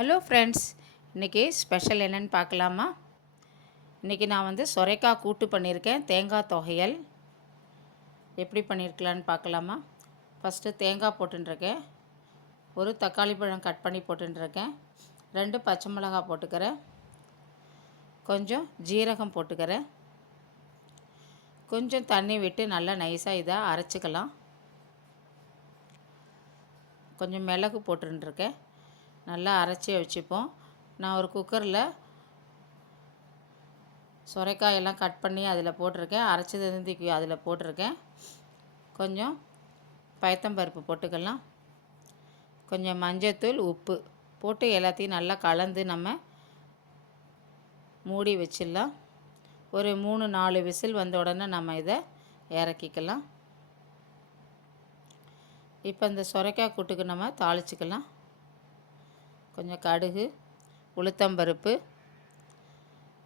Hello friends, இன்றைக்கி special என்னென்னு பார்க்கலாமா? இன்றைக்கி நான் வந்து சொரைக்காய் கூட்டு பண்ணியிருக்கேன். தேங்காய் துவையல் எப்படி பண்ணியிருக்கலான்னு பார்க்கலாமா? ஃபஸ்ட்டு தேங்காய் போட்டுருக்கேன். ஒரு தக்காளி பழம் கட் பண்ணி போட்டுருக்கேன். 2 பச்சை மிளகாய் போட்டுக்கிறேன். கொஞ்சம் ஜீரகம் போட்டுக்கிறேன். கொஞ்சம் தண்ணி விட்டு நல்லா நைஸாக இதை அரைச்சிக்கலாம். கொஞ்சம் மிளகு போட்டுருக்கேன். நல்லா அரைச்சி வச்சுப்போம். நான் ஒரு குக்கரில் சொரைக்காயெல்லாம் கட் பண்ணி அதில் போட்டிருக்கேன். அரைச்சது தூக்கி அதில் போட்டிருக்கேன். கொஞ்சம் பயத்தம்பருப்பு போட்டுக்கலாம். கொஞ்சம் மஞ்சத்தூள், உப்பு போட்டு எல்லாத்தையும் நல்லா கலந்து நம்ம மூடி வச்சிடலாம். ஒரு 3-4 விசில் வந்த உடனே நம்ம இதை இறக்கிக்கலாம். இப்போ இந்த சொரைக்காய் கூட்டுக்கு நம்ம தாளிச்சிக்கலாம். கொஞ்சம் கடுகு, உளுத்தம்பருப்பு.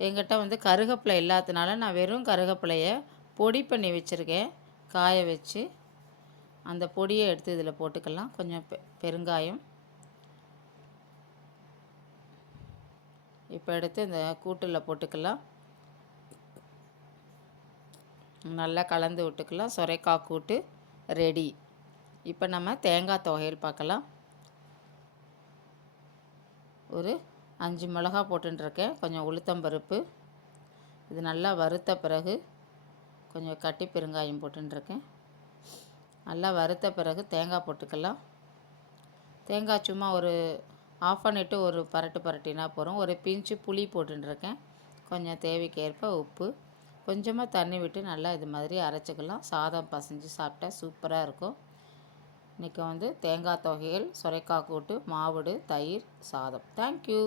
என்கிட்ட வந்து கருகப்பிலை இல்லாததுனால நான் வெறும் கருகப்பிலையை பொடி பண்ணி வச்சுருக்கேன். காய வச்சு அந்த பொடியை எடுத்து இதில் போட்டுக்கலாம். கொஞ்சம் பெருங்காயம். இப்போ எடுத்து இந்த கூட்டில் போட்டுக்கலாம். நல்லா கலந்து விட்டுக்கலாம். சொரைக்காய் கூட்டு ரெடி. இப்போ நம்ம தேங்காய் துவையல் பார்க்கலாம். ஒரு 5 மிளகாய் போட்டுருக்கேன். கொஞ்சம் உளுத்தம்பருப்பு. இது நல்லா வறுத்த பிறகு கொஞ்சம் கட்டி பெருங்காயம் போட்டுருக்கேன். நல்லா வறுத்த பிறகு தேங்காய் போட்டுக்கலாம். தேங்காய் சும்மா ஒரு ஆஃப் பண்ணிவிட்டு ஒரு பரட்டினா போகிறோம். ஒரு பிஞ்சு புளி போட்டுருக்கேன். கொஞ்சம் தேவைக்கேற்ப உப்பு. கொஞ்சமாக தண்ணி விட்டு நல்லா இது மாதிரி அரைச்சிக்கலாம். சாதம் பசைஞ்சு சாப்பிட்டா சூப்பராக இருக்கும். இன்றைக்கி வந்து தேங்காய் துவையல், சொரைக்காய் கூட்டு, மாவடு, தயிர், சாதம். தேங்க்யூ.